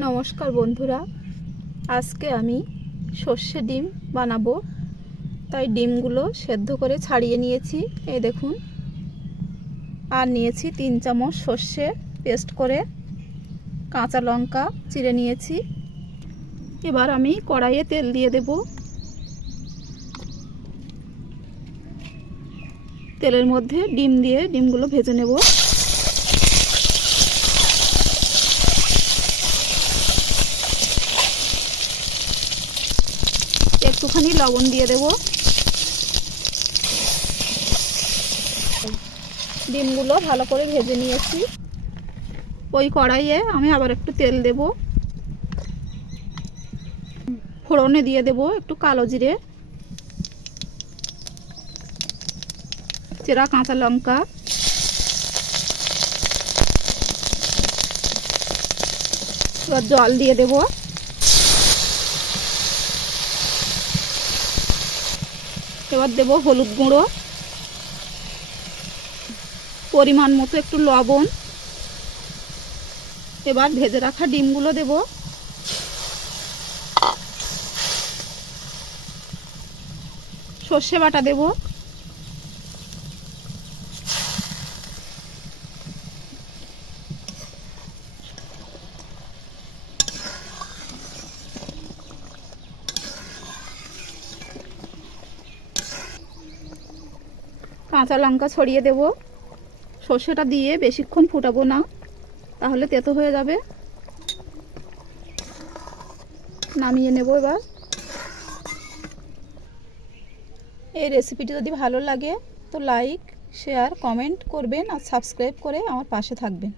নমস্কার বন্ধুরা। আজকে আমি সর্ষে ডিম বানাবো। তাই ডিমগুলো সেদ্ধ করে ছাড়িয়ে নিয়েছি। এই দেখুন। আর নিয়েছি তিন চামচ সর্ষে পেস্ট করে কাঁচা লঙ্কা চিড়ে নিয়েছি। এবার আমি কড়াইয়ে তেল দিয়ে দেব। তেলের মধ্যে ডিম দিয়ে ডিমগুলো ভেজে নেব। একটুখানি লবণ দিয়ে দেব। ডিমগুলো ভালো করে ভেজে নিয়েছি। ওই কড়াইয়ে আমি আবার একটু তেল দেব। ফোড়নে দিয়ে দেব একটু কালো জিরে। চেরা কাঁচা লঙ্কা। জল দিয়ে দেবো। এবার দেব হলুদ গুঁড়ো। পরিমাণ মতো একটু লবণ। এবার ভেজে রাখা ডিমগুলো দেব। সর্ষে বাটা দেব। কাঁচা লঙ্কা ছড়িয়ে দেব। সর্ষেটা দিয়ে বেশিক্ষণ ফুটাবো না, তাহলে তেতো হয়ে যাবে। নামিয়ে নেব এবার। এই রেসিপিটি যদি ভালো লাগে, তো লাইক শেয়ার কমেন্ট করবেন আর সাবস্ক্রাইব করে আমার পাশে থাকবেন।